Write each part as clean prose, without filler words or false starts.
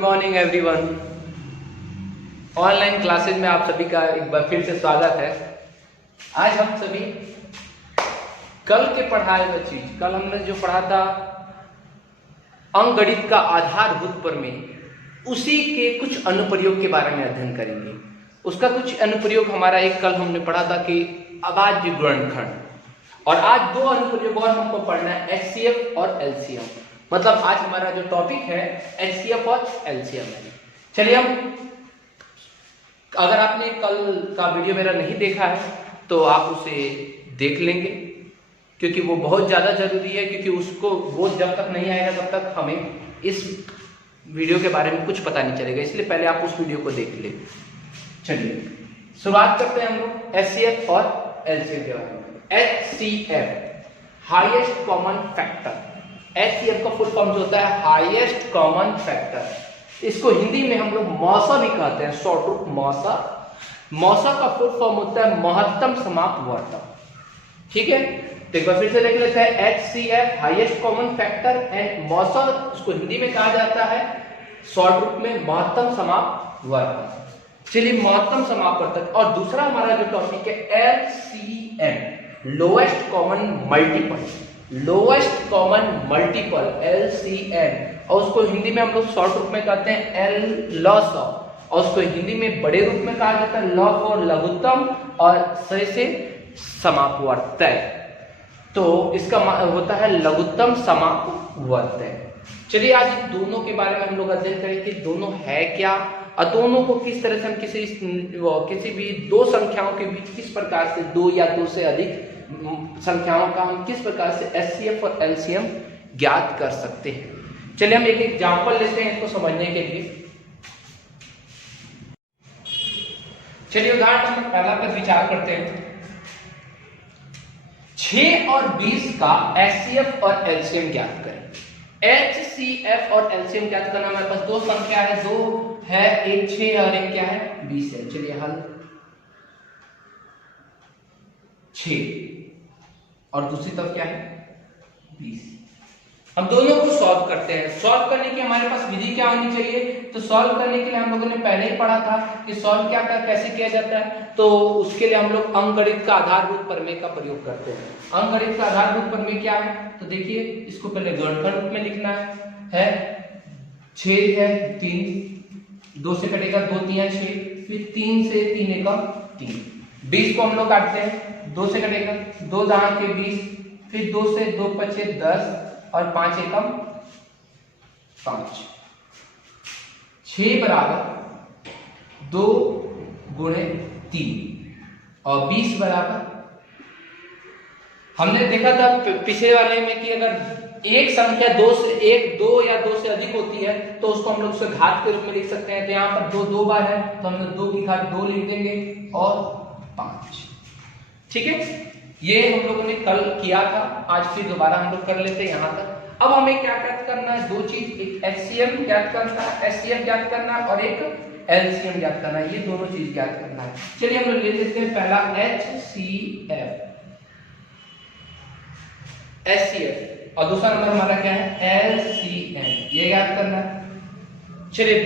Good morning everyone. Online classes में आप सभी का एक बार फिर से स्वागत है। आज हम सभी कल के पढ़ाए हुए चीज, कल हमने जो पढ़ा था अंकगणित का आधारभूत प्रमेय, उसी के कुछ अनुप्रयोग के बारे में अध्ययन करेंगे। उसका कुछ अनुप्रयोग हमारा एक कल हमने पढ़ा था कि अभाज्य गुणनखंड, और आज दो अनुप्रयोग और हमको पढ़ना है, एचसीएफ और एलसीएम। मतलब आज हमारा जो टॉपिक है एचसीएफ और एलसीएम है। चलिए अगर आपने कल का वीडियो मेरा नहीं देखा है तो आप उसे देख लेंगे, क्योंकि वो बहुत ज़्यादा जरूरी है, क्योंकि उसको वो जब तक नहीं आएगा तब तक हमें इस वीडियो के बारे में कुछ पता नहीं चलेगा, इसलिए पहले आप उस वीडियो को देख ले। चलिए शुरुआत करते हैं हम लोग एचसीएफ और एलसीएम के बारे में। HCF highest common factor. HCF का फुल फॉर्म जो होता है हाईएस्ट कॉमन फैक्टर। इसको हिंदी में हम लोग मौसा भी कहते हैं, शॉर्ट रूप मौसा। मौसा का फुल फॉर्म होता है महत्तम समापवर्तक। ठीक है, तो एक बार फिर से देख लेते हैं। HCF highest common factor and मौसा, इसको हिंदी में कहा जाता है शॉर्ट रूप में महत्तम समापवर्तक। चलिए महत्तम समापवर्तक। और दूसरा हमारा जो टॉपिक है LCM, lowest common multiple. Lowest common multiple LCM, और उसको हिंदी में हम लोग शॉर्ट रूप में कहते हैं एल लॉ, और उसको हिंदी में बड़े रूप में कहा जाता है लॉ फॉर लघुत्तम और से समापवर्तक। तो इसका होता है लघुत्तम समापवर्तक। चलिए आज इन दोनों के बारे में हम लोग अध्ययन करेंगे, दोनों है क्या और दोनों को किस तरह से हम किसी भी दो संख्याओं के बीच किस प्रकार से, दो या दो से अधिक संख्याओं का हम किस प्रकार से एचसीएफ और एलसीएम ज्ञात कर सकते हैं। चलिए हम एक एग्जांपल लेते हैं इसको समझने के लिए। चलिए उदाहरण नंबर पहला पर विचार करते हैं। 6 और 20 का एचसीएफ और एलसीएम ज्ञात करें। एचसीएफ और एलसीएम ज्ञात करना, हमारे पास दो संख्या है, दो है, एक 6 और एक क्या है 20 है। चलिए हल 6 और दूसरी तरफ क्या है 20। हम दोनों को सॉल्व करते हैं। सॉल्व करने की हमारे पास विधि क्या होनी चाहिए? तो सॉल्व करने के लिए हम लोगों ने पहले ही पढ़ा था कि सॉल्व कैसे किया जाता है। तो उसके लिए हम लोग अंकगणित का आधारभूत प्रमेय का प्रयोग करते हैं। अंकगणित का आधारभूत प्रमेय क्या है? तो देखिए इसको पहले गुणनखंड रूप में लिखना है 6 है 3, 2 से कटेगा 2 3 6, फिर 3 से 3 एकम 3। 20 को हम लोग काटते हैं, 2 से कटेगा 2 दांत के 20, फिर 2 से 2 पचे 10 और 5 एकम 5। 6 बराबर 2 गुणे 3 और 20 बराबर, हमने देखा था पिछले वाले में कि अगर एक संख्या 2 या 2 से अधिक होती है तो उसको हम लोग उसे घात के रूप में लिख सकते हैं। तो यहाँ पर 2 बार है तो हम लोग 2 की घात 2 लिख देंगे और 5। ठीक है, ये हम लोगों ने कल किया था, आज फिर दोबारा हम लोग कर लेते हैं यहाँ तक। अब हमें क्या ज्ञात करना है? दो चीज, एक एचसीएम ज्ञात करना है, एचसीएफ ज्ञात करना है, और एक एलसीएम ज्ञात करना है। ये दोनों चीज ज्ञात करना है। चलिए हम लोग ले लेते हैं पहला एचसीएफ, एचसीएफ, और दूसरा नंबर हमारा क्या है एलसीएम, ये ज्ञात करना है। चलिए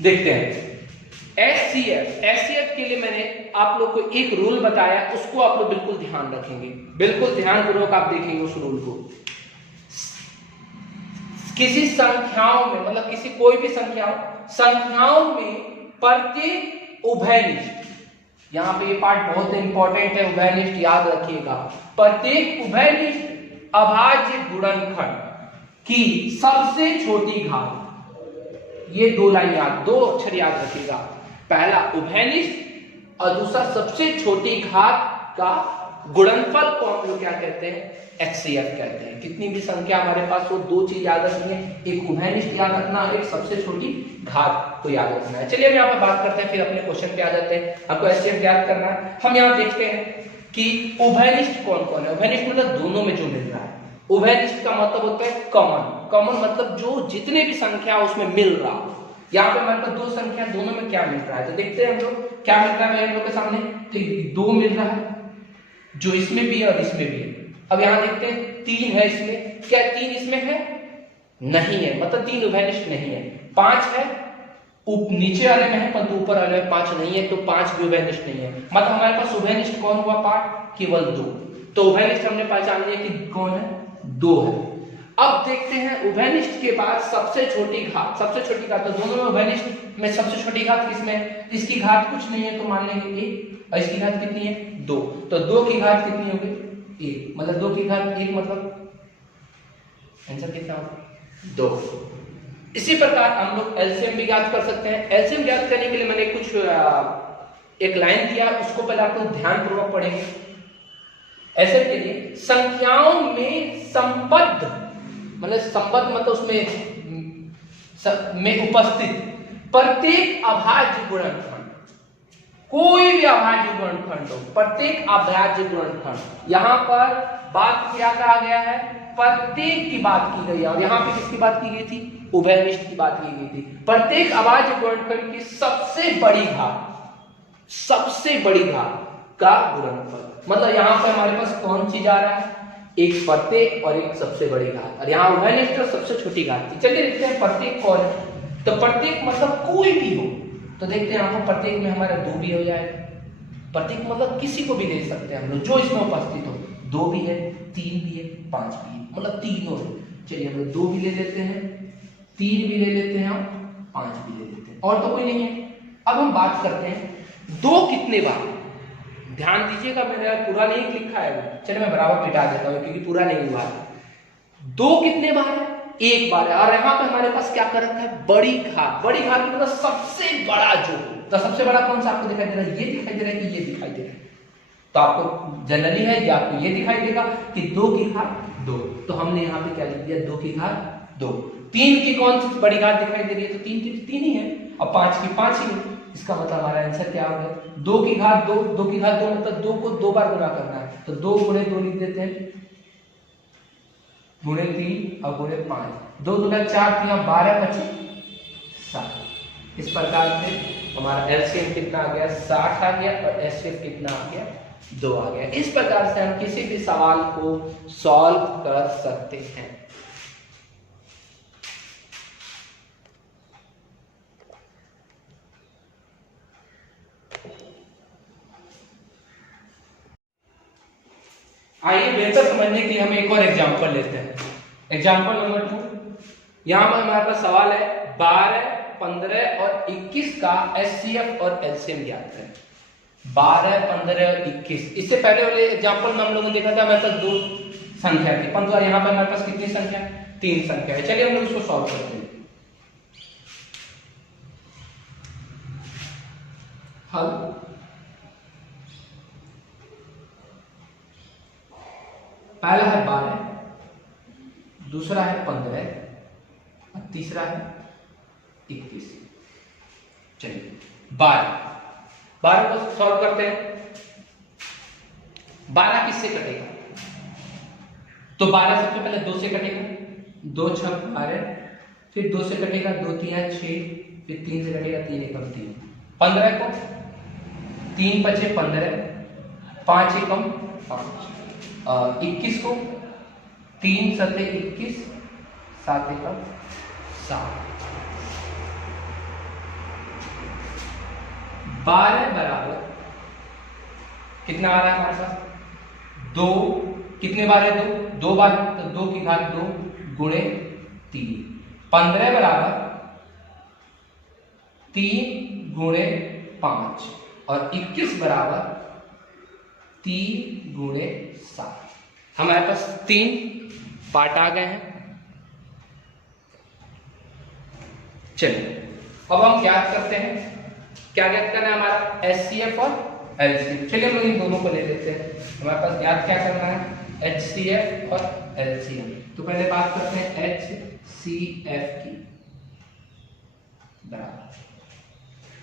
देखते हैं एचसीएफ के लिए मैंने आप लोग को एक रूल बताया, उसको आप लोग बिल्कुल ध्यान रखेंगे, बिल्कुल ध्यानपूर्वक आप देखेंगे उस रूल को। किसी संख्याओं में, मतलब किसी कोई भी संख्याओं में प्रत्येक उभयनिष्ठ, यहाँ पे ये पार्ट बहुत इंपॉर्टेंट है, उभयनिष्ठ याद रखिएगा। प्रत्येक उभयनिष्ठ अभाज्य गुणनखंड की सबसे छोटी घात, ये दो लाइन दो अक्षर याद रखिएगा। पहला उभयनिष्ठ और दूसरा सबसे छोटी घात का गुणनफल को हम लोग क्या कहते हैं? एचसीएफ कहते हैं। कितनी भी संख्या हमारे पास हो, दो चीज याद रखनी है, एक उभयनिष्ठ याद रखना और एक सबसे छोटी घात को याद रखना है। चलिए अब यहाँ पर बात करते हैं, फिर अपने क्वेश्चन पे आ जाते हैं। आपको एचसीएफ याद करना है। हम यहाँ देखते हैं कि उभयनिष्ठ कौन कौन है। उभयनिष्ठ मतलब दोनों में जो मिल रहा है। उभयनिष्ठ का मतलब होता है कॉमन। कॉमन मतलब जो जितने भी संख्या उसमें मिल रहा हो। यहाँ पे हमारे पास दो संख्या, दोनों में क्या मिल रहा है? तो देखते हैं हम लोग क्या मिल रहा है हम लोग के सामने। तो 2 मिल रहा है जो इसमें भी है और इसमें भी है। अब यहाँ देखते हैं 3 है इसमें, क्या 3 इसमें है? नहीं है, मतलब 3 उभयनिष्ठ नहीं है। 5 है, नीचे वाले में है परंतु ऊपर वाले में 5 नहीं है, तो 5 भी उभयनिष्ठ नहीं है। मतलब हमारे पास उभयनिष्ठ कौन हुआ पार्ट? केवल 2। तो उभयनिष्ठ हमने पहचान लिया कि कौन है? 2 है। अब देखते हैं उभयनिष्ठ के बाद सबसे छोटी घात। सबसे छोटी घात, तो दोनों में उभयनिष्ठ में सबसे छोटी घात किसमें है? इसकी घात कुछ नहीं है तो मान लेंगे 1, और इसकी घात कितनी है? 2। तो 2 की घात कितनी होगी? 1। मतलब 2 की घात 1 मतलब आंसर कितना होगा? 2। इसी प्रकार हम लोग एलसीएम भी ज्ञात कर सकते हैं। एलसीएम ज्ञात करने के लिए मैंने कुछ एक लाइन दिया, उसको पहले आप लोग ध्यानपूर्वक पढ़ेंगे। एलसीएम के लिए संख्याओं में संबद्ध, मतलब उसमें में उपस्थित प्रत्येक अभाज्य गुणनखंड, कोई भी अभाज्य गुणनखंड हो, प्रत्येक अभाज्य गुणनखंड, यहां पर बात क्या कहा गया है? प्रत्येक की बात की गई है। और यहां पे किसकी बात की गई थी? उभयनिष्ठ की बात की गई थी। प्रत्येक अभाज्य गुणनखंड की सबसे बड़ी घात का गुणनफल, मतलब यहां पर हमारे पास कौन चीज आ रहा है? एक प्रत्येक और एक सबसे बड़ी घात, और यहाँ उभयनिष्ठ और सबसे छोटी घात थी। चलिए देखते हैं प्रत्येक कौन है। तो प्रत्येक मतलब कोई भी हो, तो देखते हैं यहाँ पर प्रत्येक में हमारा 2 भी हो जाएगा। प्रत्येक मतलब किसी को भी ले सकते हैं हम लोग, जो इसमें उपस्थित हो। 2 भी है, 3 भी है, 5 भी है, मतलब तीनों है। चलिए हम लोग 2 भी ले लेते हैं, 3 भी ले लेते हैं और 5 भी ले लेते हैं, और तो कोई नहीं है। अब हम बात करते हैं 2 कितने बार। ध्यान दीजिएगा, मैंने पूरा नहीं लिखा है, चलिए मैं बराबर मिटा देता हूँ क्योंकि पूरा नहीं हुआ है। 2 कितने बार है? 1 बार है। और यहाँ पे हमारे पास क्या कर रखा है? बड़ी घात। बड़ी घात मतलब सबसे बड़ा जो, तो सबसे बड़ा कौन सा आपको दिखाई दे रहा है? ये दिखाई दे रहा है कि ये दिखाई दे रहा है? तो आपको जनरली है कि आपको ये दिखाई देगा कि 2 की घात 2। तो हमने यहाँ पे क्या लिख दिया? 2 की घात 2। 3 की कौन सी बड़ी घात दिखाई दे रही है? तो 3 की 3 ही है, और 5 की 5 ही है। इसका मतलब हमारा आंसर क्या हो गया? 2 की घात 2। 2 की घात 2 मतलब 2 को 2 बार गुणा करना है, तो 2 गुणे 2 लिख देते हैं, गुणे 3 और गुणे 5। 2 गुना 4 3 12 बचे 7। इस प्रकार से हमारा एलसीएम कितना आ गया? 60 आ गया, और एचसीएफ कितना आ गया? 2 आ गया। इस प्रकार से हम किसी भी सवाल को सॉल्व कर सकते हैं। आइए बेहतर समझने के लिए हम एक और एग्जांपल लेते हैं। Example number 2। यहां पर हमारे पास सवाल है 12, 15 और 21 का एचसीएफ और एलसीएम ज्ञात करें। 12, 15 और 21। इससे पहले वाले एग्जांपल में हम लोगों ने देखा था हमारे पास 2 संख्या थी, परंतु यहाँ पर हमारे पास कितनी संख्या? 3 संख्या है। चलिए हम लोग इसको सॉल्व करते हैं। हल पहला है 12, दूसरा है 15 और तीसरा है 21। चलिए 12 को सॉल्व करते हैं। 12 किससे कटेगा? तो 12 सबसे पहले 2 से कटेगा, 2 6 12, फिर 2 से कटेगा 2 3 6, फिर 3 से कटेगा 3 1 3। 15 को 3 बचे 15, 5 एकम 5। 21 को 3 7 21, 7 एकम 7। 12 बराबर कितना आ रहा है हमारे पास? 2। कितने बार है? 2 बार, तो 2 की घात 2 गुणे 3। 15 बराबर 3 गुणे 5, और 21 बराबर 3 गुणे 7। हमारे पास 3 पार्ट आ गए हैं। चलिए अब हम ज्ञात करते हैं, क्या ज्ञात करना है हमारा? एचसीएफ और एलसीएम। चलिए हम लोग इन दोनों को ले लेते हैं। हमारे पास ज्ञात क्या करना है? एचसीएफ और एलसीएम। तो पहले बात करते हैं एचसीएफ की बराबर।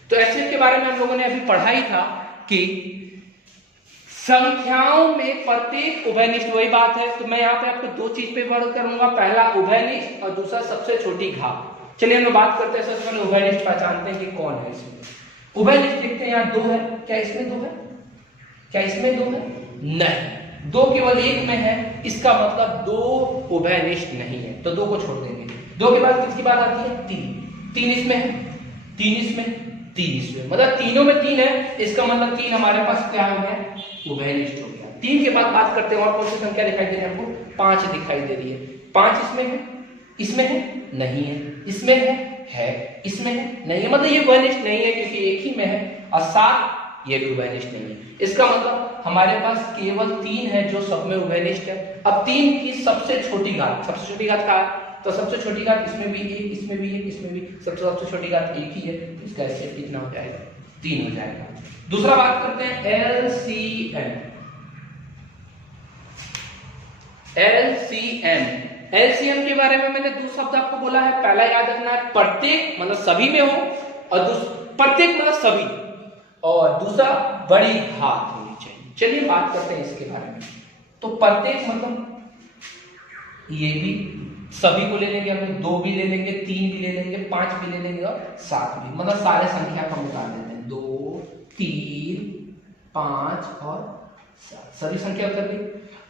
तो एचसीएफ के बारे में हम लोगों ने अभी पढ़ा ही था कि संख्याओं में प्रत्येक उभयनिष्ठ, वही बात है। तो मैं यहाँ पे आपको 2 चीज पे वर्णन करूंगा, पहला उभयनिष्ठ और दूसरा सबसे छोटी घात। चलिए हम लोग बात करते हैं। सबसे पहले उभयनिष्ठ पहचानते हैं कि कौन है इसमें। उभयनिष्ठ देखते हैं, यहाँ 2 है। क्या इसमें 2 है? क्या इसमें 2 है? नहीं, 2 केवल 1 में है। इसका मतलब 2 उभयनिष्ठ नहीं है, तो 2 को छोड़ देंगे। 2 के बाद किसकी बात आती है? 3। 3 इसमें है, 3 इसमें, 3 इसमें, मतलब तीनों में 3 है, इसका मतलब 3 हमारे पास क्या हो गया, उभयनिष्ठ हो गया। 3 के बाद बात करते हैं और कौन सी संख्या दिखाई दे रही है आपको, 5 दिखाई दे रही है। 5 इसमें है, इसमें है, नहीं है, इसमें है, इसमें है, नहीं है, मतलब ये उभयनिष्ठ नहीं है क्योंकि एक ही में है। और 7 ये भी उभयनिष्ठ नहीं है। इसका मतलब हमारे पास केवल 3 है जो सब में उभयनिष्ठ है। अब 3 की सबसे छोटी घात, सबसे छोटी घात क्या है, तो सबसे छोटी घात इसमें भी 1, इसमें भी 1, इसमें भी, सबसे छोटी घात 1 ही है, इसका एचसीएफ कितना हो जाएगा, 3 हो जाएगा। दूसरा बात करते हैं एलसीएम। एलसीएम के बारे में मैंने 2 शब्द आपको बोला है। पहला याद रखना है प्रत्येक मतलब सभी में हो, और प्रत्येक मतलब सभी, और दूसरा बड़ी घात होनी चाहिए। चलिए बात करते हैं इसके बारे में। तो प्रत्येक मतलब ये भी सभी को ले लेंगे, हम 2 भी ले लेंगे, 3 भी ले लेंगे, 5 भी ले लेंगे और 7 भी, मतलब सारे संख्या को निकाल देते हैं, 2, 3, 5 और 7, सभी संख्या कर दी।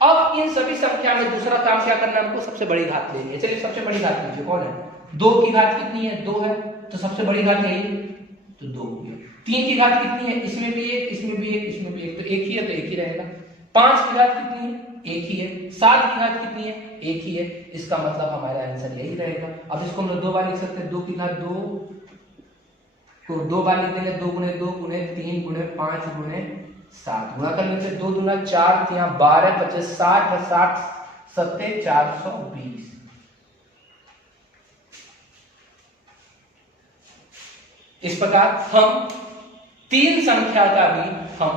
अब इन सभी संख्या में दूसरा काम क्या करना है हमको, सबसे बड़ी घात लेनी है। चलिए सबसे बड़ी घात लीजिए, कौन है, 2 की घात कितनी है, 2 है, तो सबसे बड़ी घात यही है, तो 2 हो गया। 3 की घात कितनी है, इसमें भी 1, इसमें भी 1, इसमें भी 1, तो 1 ही है, तो 1 ही रहेगा। 5 की घात कितनी है, 1 ही है। 7 की घात कितनी है, 1 ही है, इसका मतलब हमारा आंसर यही रहेगा। अब इसको हम लोग 2 बार लिख सकते हैं, 2 की घात 2 को 2 बार लिख देंगे, 2 गुणे 2 गुणे 3 गुणे 5 गुणे 7, गुणा करने से 2 दूना 4, 3 12 25 60 और 60 7 420। इस प्रकार हम 3 संख्या का भी हम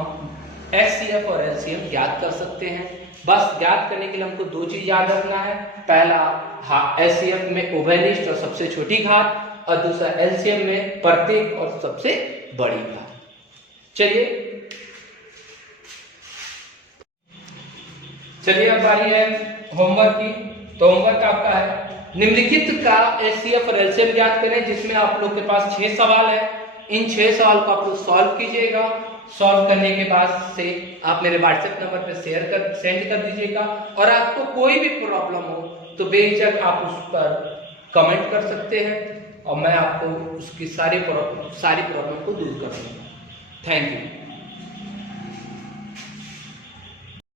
एचसीएफ और एलसीएम ज्ञात कर सकते हैं। बस ज्ञात करने के लिए हमको 2 चीज याद रखना है, पहला एचसीएफ में उभयनिष्ठ और सबसे छोटी घात, और दूसरा एलसीएम में प्रत्येक और सबसे बड़ी घात। चलिए अब बारी है होमवर्क की। तो होमवर्क आपका है निम्नलिखित का एचसीएफ और एलसीएम ज्ञात करें, जिसमें आप लोग के पास 6 सवाल है। इन 6 सवाल को आप लोग सॉल्व कीजिएगा। सॉल्व करने के बाद से आप मेरे व्हाट्सएप नंबर पर सेंड कर दीजिएगा, और आपको कोई भी प्रॉब्लम हो तो बेझिझक आप उस पर कमेंट कर सकते हैं, और मैं आपको उसकी सारी प्रॉब्लम को दूर कर दूंगा। Thank you.